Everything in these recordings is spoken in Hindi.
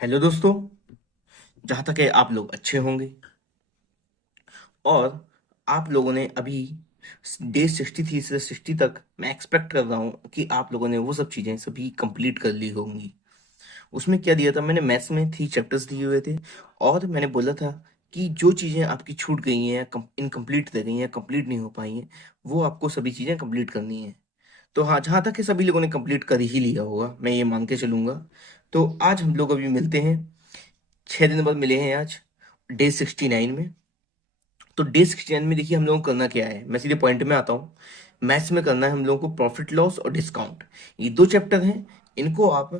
हेलो दोस्तों। जहाँ तक है आप लोग अच्छे होंगे और आप लोगों ने अभी डे 63 से 60 तक मैं एक्सपेक्ट कर रहा हूँ कि आप लोगों ने वो सब चीज़ें सभी कंप्लीट कर ली होंगी। उसमें क्या दिया था मैंने, मैथ्स में 3 चैप्टर्स दिए हुए थे और मैंने बोला था कि जो चीज़ें आपकी छूट गई हैं या इनकम्प्लीट रह गई हैं, कंप्लीट नहीं हो पाई हैं, वो आपको सभी चीज़ें कंप्लीट करनी है। तो हाँ, जहाँ तक कि सभी लोगों ने कंप्लीट कर ही लिया होगा, मैं ये मान के चलूंगा। तो आज हम लोग अभी मिलते हैं, 6 दिन बाद मिले हैं आज, डे 69 में। तो डे 69 में देखिए हम लोगों को करना क्या है, मैं सीधे पॉइंट में आता हूँ। मैथ्स में करना है हम लोगों को प्रॉफिट लॉस और डिस्काउंट। ये 2 चैप्टर हैं। इनको आप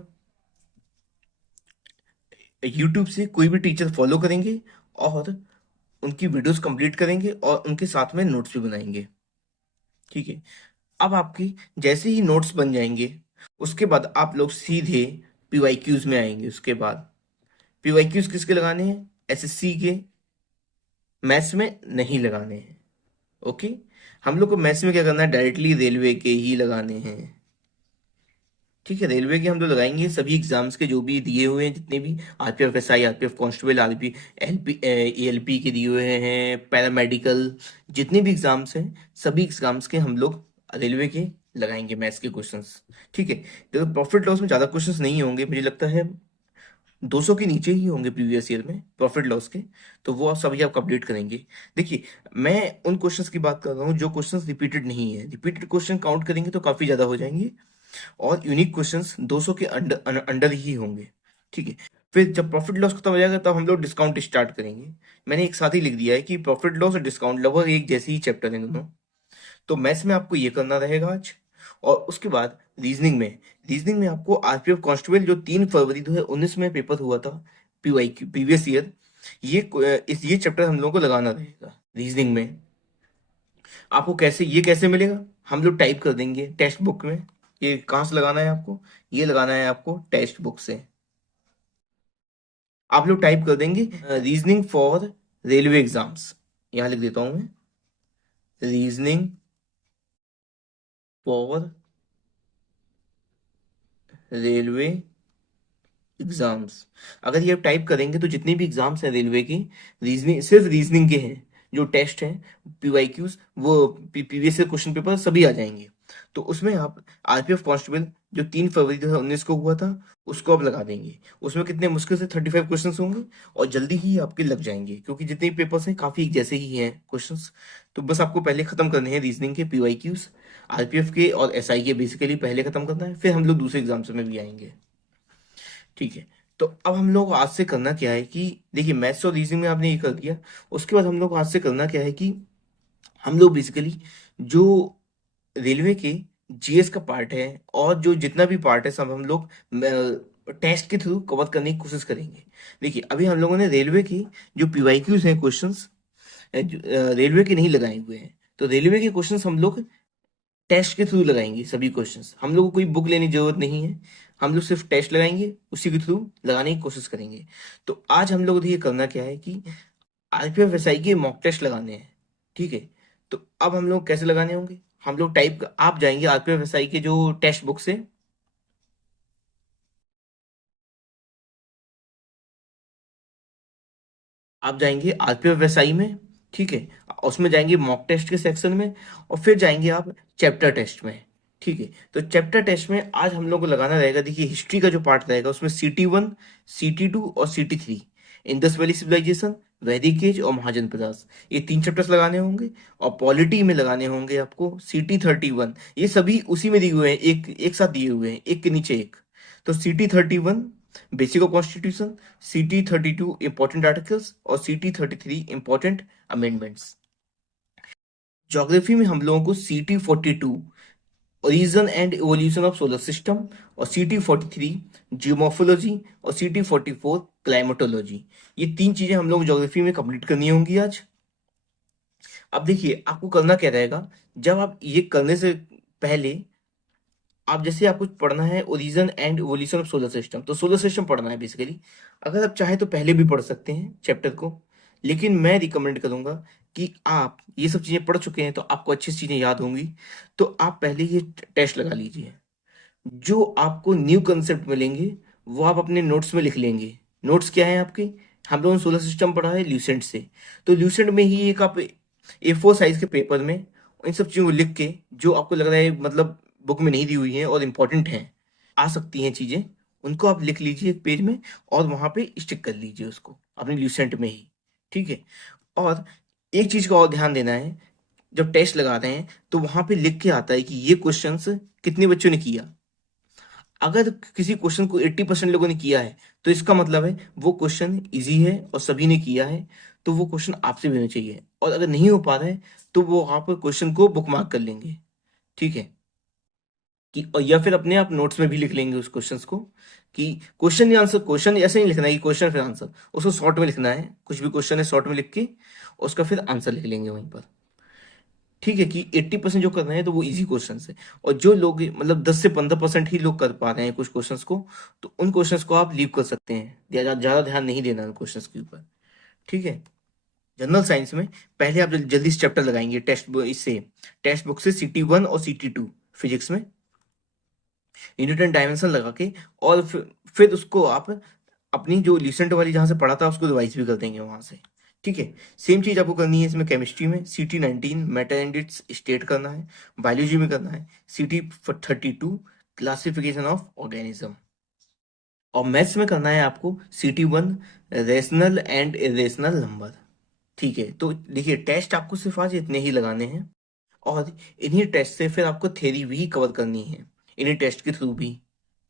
यूट्यूब से कोई भी टीचर फॉलो करेंगे और उनकी वीडियोस कंप्लीट करेंगे और उनके साथ में नोट्स भी बनाएंगे। ठीक है। अब आपकी जैसे ही नोट्स बन जाएंगे, उसके बाद आप लोग सीधे पीवाईक्यूज में आएंगे। उसके बाद पीवाईक्यूज किसके लगाने हैं? एसएससी के। मैथ्स में नहीं लगाने हैं। ओके। हम लोग को मैथ्स में क्या करना है, डायरेक्टली रेलवे के ही लगाने हैं। ठीक है, रेलवे के हम लोग लगाएंगे सभी एग्जाम्स के जो भी दिए हुए हैं, जितने भी RPF SI, RPF constable, RP LP ALP के दिए हुए हैं, पैरामेडिकल, जितने भी एग्जाम्स हैं सभी एग्जाम्स के हम लोग रेलवे के लगाएंगे मैथ्स के क्वेश्चंस। ठीक है। तो प्रॉफिट लॉस में ज़्यादा क्वेश्चंस नहीं होंगे, मुझे लगता है 200 के नीचे ही होंगे प्रीवियस ईयर में प्रॉफिट लॉस के। तो वो आप सभी आप कंप्लीट करेंगे। देखिए, मैं उन क्वेश्चंस की बात कर रहा हूँ जो क्वेश्चंस रिपीटेड नहीं है। रिपीटेड क्वेश्चन काउंट करेंगे तो काफी ज्यादा हो जाएंगे और यूनिक क्वेश्चंस 200 के अंडर अंडर ही होंगे। ठीक है। फिर जब प्रॉफिट लॉस खत्म हो जाएगा तब हम लोग डिस्काउंट स्टार्ट करेंगे। मैंने एक साथ ही लिख दिया है कि प्रॉफिट लॉस और डिस्काउंट लगभग एक जैसे ही चैप्टर है दोनों। तो मैथ्स में आपको ये करना रहेगा आज। और उसके बाद रीजनिंग में आपको आरपीएफ कांस्टेबल जो 3 फरवरी 2019 में पेपर हुआ था, पीवाई प्रीवियस ईयर, ये चैप्टर हम लोगों को लगाना रहेगा रीजनिंग में। आपको कैसे मिलेगा? हम लोग टाइप कर देंगे टेक्स्ट बुक में। ये कहाँ से लगाना है आपको? ये लगाना है आपको टेक्स्ट बुक से। आप लोग टाइप कर देंगे रीजनिंग फॉर रेलवे एग्जाम्स। यहाँ लिख देता हूं मैं, रीजनिंग फॉर रेलवे एग्जाम्स। अगर ये आप टाइप करेंगे तो जितने भी एग्जाम्स हैं रेलवे की, रीजनिंग, सिर्फ रीजनिंग के हैं जो टेस्ट हैं, पीवाईक्यूज, वो प्रीवियस क्वेश्चन पेपर सभी आ जाएंगे। तो उसमें आप आरपीएफ कांस्टेबल जो 3 फरवरी 2019 को हुआ था, उसको आप लगा देंगे। उसमें कितने मुश्किल से 35 क्वेश्चन होंगे और जल्दी ही आपके लग जाएंगे, क्योंकि जितने भी पेपर्स हैं काफी एक जैसे ही हैं क्वेश्चंस। तो बस आपको पहले खत्म करने हैं रीजनिंग के पीवाईक्यूज, आरपीएफ के और एसआई के बेसिकली पहले खत्म करना है, फिर हम लोग दूसरे एग्जाम्स में भी आएंगे। ठीक है। तो अब हम लोग आज से करना क्या है कि देखिए, मैथ्स और रीजनिंग में आपने ये कर दिया। उसके बाद हम लोग आज से करना क्या है कि हम लोग बेसिकली जो रेलवे के जीएस का पार्ट है और जो जितना भी पार्ट है सब हम लोग टेस्ट के थ्रू कवर करने की कोशिश करेंगे। देखिए, अभी हम लोगों ने रेलवे की जो पीवाईक्यूज हैं क्वेश्चंस, रेलवे के नहीं लगाए हुए हैं। तो रेलवे के क्वेश्चंस हम लोग टेस्ट के थ्रू लगाएंगे सभी क्वेश्चंस। हम लोग को कोई बुक लेने की जरूरत नहीं है। हम लोग सिर्फ टेस्ट लगाएंगे, उसी के थ्रू लगाने की कोशिश करेंगे। तो आज हम लोग को ये करना क्या है कि आरपीएफ एसआई के मॉक टेस्ट लगाने हैं। ठीक है। तो अब हम लोग कैसे लगाने होंगे? हम लोग आप जाएंगे आरपीएफ एसआई के जो टेक्स्ट बुक से, आप जाएंगे आरपीएफ एसआई में। ठीक है। उसमें जाएंगे मॉक टेस्ट के सेक्शन में और फिर जाएंगे आप चैप्टर टेस्ट में। ठीक है। तो चैप्टर टेस्ट में आज हम लोग को लगाना रहेगा, देखिए हिस्ट्री का जो पार्ट रहेगा उसमें CT1, CT2 और CT3, इंडस वैली सिविलाइजेशन, वैदिक एज और महाजन प्रदास, ये 3 चैप्टर्स लगाने होंगे। और पॉलिटी में लगाने होंगे आपको CT31। ये सभी उसी में दिए हुए हैं, एक एक साथ दिए हुए हैं, एक के नीचे एक। तो CT31 basic of constitution, CT32 important articles और CT33 इंपॉर्टेंट अमेंडमेंट्स। ज्योग्राफी में हम लोगों को CT42 origin and evolution of solar system और CT43 जियोमॉर्फोलॉजी और CT44 क्लाइमेटोलॉजी, ये 3 चीजें हम लोग ज्योग्राफी में कंप्लीट करनी होंगी आज। अब देखिए, आपको करना क्या रहेगा, जब आप ये करने से पहले आप जैसे आपको पढ़ना है origin and evolution of solar system, तो सोलर सिस्टम पढ़ना है बेसिकली। अगर आप चाहे तो पहले भी पढ़ सकते हैं चैप्टर को, लेकिन मैं रिकमेंड करूंगा कि आप ये सब चीजें पढ़ चुके हैं तो आपको अच्छी चीजें याद होंगी। तो आप पहले ये टेस्ट लगा लीजिए। जो आपको न्यू कंसेप्ट मिलेंगे वो आप अपने नोट्स में लिख लेंगे। नोट्स क्या है आपके? हम लोगों ने सोलर सिस्टम पढ़ा है ल्यूसेंट से, तो ल्यूसेंट में ही एक आप A4 साइज के पेपर में इन सब चीज़ों को लिख के, जो आपको लग रहा है मतलब बुक में नहीं दी हुई है और इम्पोर्टेंट हैं, आ सकती हैं चीज़ें, उनको आप लिख लीजिए एक पेज में और वहाँ पे स्टिक कर लीजिए उसको अपने ल्यूसेंट में ही। ठीक है? और एक चीज़ का और ध्यान देना है, जब टेस्ट लगा रहे हैं तो वहाँ पे लिख के आता है कि ये क्वेश्चंस कितने बच्चों ने किया। अगर किसी क्वेश्चन को 80% लोगों ने किया है, तो इसका मतलब है वो क्वेश्चन इजी है और सभी ने किया है, तो वो क्वेश्चन आपसे भी होना चाहिए। और अगर नहीं हो पा रहा है, तो वो आप क्वेश्चन को बुकमार्क कर लेंगे। ठीक है? कि और या फिर अपने आप नोट्स में भी लिख लेंगे उस क्वेश्चंस को, कि क्वेश्चन या आंसर, क्वेश्चन ऐसे नहीं लिखना है कि क्वेश्चन फिर आंसर, उसको शॉर्ट में लिखना है, कुछ भी क्वेश्चन है शॉर्ट में लिख के उसका फिर आंसर लिख लेंगे वहीं पर। ठीक है? कि 80% जो कर रहे हैं तो वो इजी क्वेश्चन है, और जो लोग मतलब 10 से 15% ही लोग कर पा रहे हैं कुछ क्वेश्चंस को, तो उन क्वेश्चंस को आप लीव कर सकते हैं, ज्यादा ध्यान नहीं देना उन क्वेश्चंस के ऊपर। ठीक है? जनरल साइंस में पहले आप जल्दी से चैप्टर लगाएंगे इससे टेक्स्ट बुक से CT 1 और CT 2 फिजिक्स में यूनिट एंड डायमेंशन लगा के, और फिर उसको आप अपनी जो रिसेंट वाली जहां से पढ़ा था उसको रिवाइज भी कर देंगे वहां से। ठीक है? सेम चीज आपको करनी है इसमें केमिस्ट्री में CT 19 Meta and it's state करना है, बायोलॉजी में करना है CT 32 क्लासिफिकेशन ऑफ ऑर्गेनिज्म, और मैथ्स में करना है आपको CT 1 rational and irrational number. ठीक है? तो देखिए टेस्ट आपको सिर्फ आज इतने ही लगाने हैं, और इन्हीं टेस्ट से फिर आपको थ्योरी भी कवर करनी है, इन्हीं टेस्ट के थ्रू भी।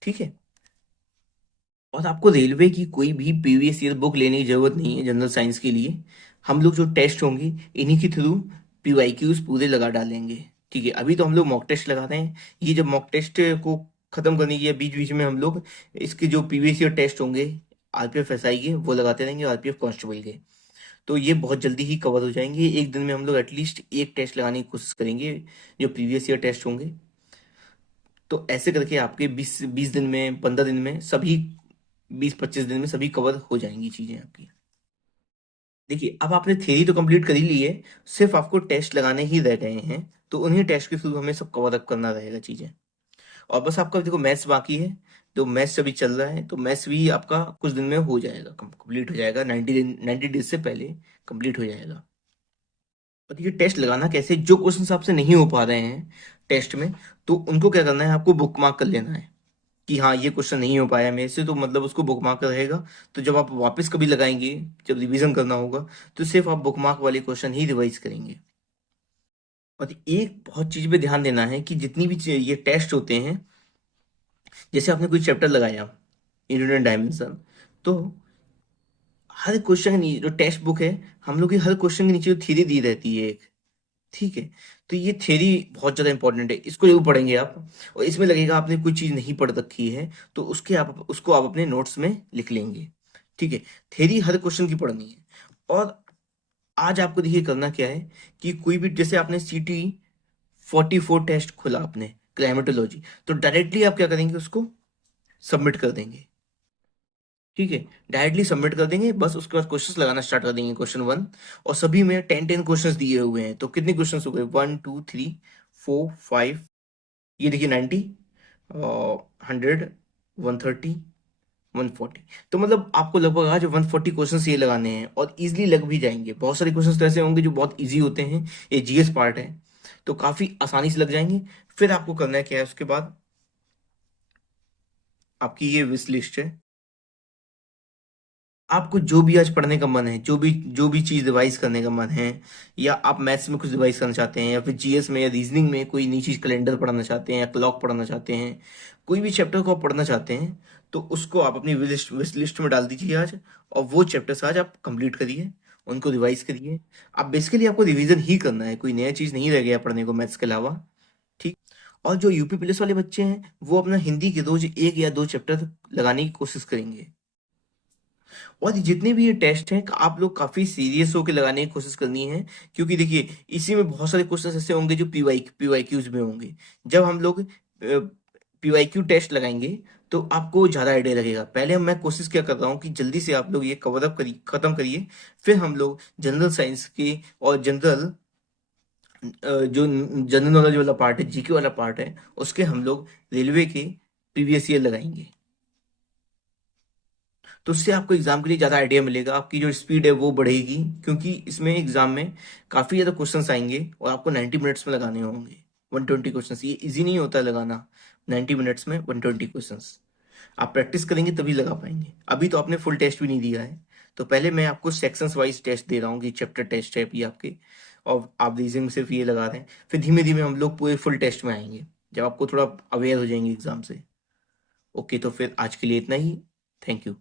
ठीक है? और आपको रेलवे की कोई भी प्रीवियस ईयर बुक लेने की जरूरत नहीं है जनरल साइंस के लिए। हम लोग जो टेस्ट होंगे इन्हीं के थ्रू PYQs पूरे लगा डालेंगे। ठीक है? अभी तो हम लोग मॉक टेस्ट लगा रहे हैं, ये जब मॉक टेस्ट को खत्म करने की, या बीच बीच में हम लोग इसके जो प्रीवियस ईयर टेस्ट होंगे RPF SI के वो लगाते रहेंगे, RPF कांस्टेबल के, तो ये बहुत जल्दी ही कवर हो जाएंगे। एक दिन में हम लोग एटलीस्ट एक टेस्ट लगाने की कोशिश करेंगे जो प्रीवियस ईयर टेस्ट होंगे। तो ऐसे करके आपके 20 20 दिन में, 15 दिन में सभी, 20 25 दिन में सभी कवर हो जाएंगी चीजें आपकी। देखिए अब आपने थ्योरी तो कंप्लीट कर ही ली है, सिर्फ आपको टेस्ट लगाने ही रह गए हैं, तो उन्हीं टेस्ट के थ्रू हमें सब कवर अप करना रहेगा चीजें। और बस आपका देखो मैथ्स बाकी है, तो मैथ्स अभी चल रहा है, तो मैथ्स भी आपका कुछ दिन में हो जाएगा, कंप्लीट हो जाएगा, 90 डेज से पहले कंप्लीट हो जाएगा। और ये टेस्ट लगाना कैसे, जो क्वेश्चन आपसे नहीं हो पा रहे हैं टेस्ट में, तो उनको क्या करना है, आपको बुक मार्क कर लेना है कि हाँ ये क्वेश्चन नहीं हो पाया मेरे से, तो मतलब उसको बुक मार्क रहेगा। तो जब आप वापस कभी लगाएंगे, जब रिवीजन करना होगा, तो सिर्फ आप बुक मार्क वाले क्वेश्चन ही रिवाइज करेंगे। और एक बहुत चीज पे ध्यान देना है कि जितनी भी ये टेस्ट होते हैं, जैसे आपने कोई चैप्टर लगाया यूनिट डायमेंशन, तो हर क्वेश्चन जो टेक्स्ट बुक है, हम लोग की हर क्वेश्चन के नीचे थ्योरी दी रहती है एक। ठीक है? तो ये थ्योरी बहुत ज्यादा इंपॉर्टेंट है, इसको जरूर पढ़ेंगे आप। और इसमें लगेगा आपने कोई चीज नहीं पढ़ रखी है, तो उसको आप अपने नोट्स में लिख लेंगे। ठीक है? थ्योरी हर क्वेश्चन की पढ़नी है। और आज आपको देखिए करना क्या है, कि कोई भी, जैसे आपने CT 44 टेस्ट खोला आपने क्लाइमेटोलॉजी, तो डायरेक्टली आप क्या करेंगे, उसको सबमिट कर देंगे। ठीक है? डायरेक्टली सबमिट कर देंगे, बस उसके बाद क्वेश्चंस लगाना स्टार्ट कर देंगे क्वेश्चन 1। और सभी में 10 10 क्वेश्चंस दिए हुए हैं, तो कितने क्वेश्चंस हो गए, 1 2 3 4 5, ये देखिए 90, 100, 130, 140, तो मतलब आपको लगभग आज 140 क्वेश्चंस ये लगाने हैं, और इजीली लग भी जाएंगे। बहुत सारे क्वेश्चंस तो ऐसे होंगे जो बहुत इजी होते हैं, ये GS पार्ट है, तो काफी आसानी से लग जाएंगे। फिर आपको करना है क्या है उसके बाद, आपकी ये विश लिस्ट है, आपको जो भी आज पढ़ने का मन है, जो भी चीज रिवाइज करने का मन है, या आप मैथ्स में कुछ रिवाइज करना चाहते हैं, या फिर GS में या रीजनिंग में कोई नई चीज कैलेंडर पढ़ना चाहते हैं, या क्लॉक पढ़ना चाहते हैं, कोई भी चैप्टर को आप पढ़ना चाहते हैं, तो उसको आप अपनी विश लिस्ट में डाल दीजिए आज। और वो चैप्टर्स आज आप कंप्लीट करिए, उनको रिवाइज करिए। आप बेसिकली आपको रिवीजन ही करना है, कोई नया चीज नहीं रह गया पढ़ने को मैथ्स के अलावा। ठीक? और जो यूपी पुलिस वाले बच्चे हैं, वो अपना हिंदी के रोज 1 या 2 चैप्टर लगाने की कोशिश करेंगे। और जितने भी ये टेस्ट हैं, आप लोग काफी सीरियस होकर लगाने की कोशिश करनी है, क्योंकि देखिए इसी में बहुत सारे क्वेश्चन ऐसे होंगे जो PYQs में होंगे। जब हम लोग PYQ टेस्ट लगाएंगे, तो आपको ज्यादा आइडिया लगेगा। पहले मैं कोशिश क्या कर रहा हूँ कि जल्दी से आप लोग ये कवर अप करिए, खत्म करिए, फिर हम लोग जनरल साइंस के और जो जनरल नॉलेज वाला पार्ट है, GK वाला पार्ट है, उसके हम लोग रेलवे के प्रीवियस ईयर लगाएंगे। तो उससे आपको एग्जाम के लिए ज़्यादा आइडिया मिलेगा, आपकी जो स्पीड है वो बढ़ेगी, क्योंकि इसमें एग्जाम में काफ़ी ज़्यादा क्वेश्चंस आएंगे और आपको 90 मिनट्स में लगाने होंगे 120 क्वेश्चंस। ये इजी नहीं होता लगाना 90 मिनट्स में 120 क्वेश्चंस। आप प्रैक्टिस करेंगे तभी लगा पाएंगे। अभी तो आपने फुल टेस्ट भी नहीं दिया है, तो पहले मैं आपको सेक्शंस वाइज टेस्ट दे रहा हूँ कि चैप्टर टेस्ट है ये आपके, और आप रीजनिंग में सिर्फ ये लगा रहे हैं। फिर धीमे धीमे हम लोग पूरे फुल टेस्ट में आएंगे जब आपको थोड़ा अवेयर हो जाएंगे एग्जाम से। ओके, तो फिर आज के लिए इतना ही। Thank you.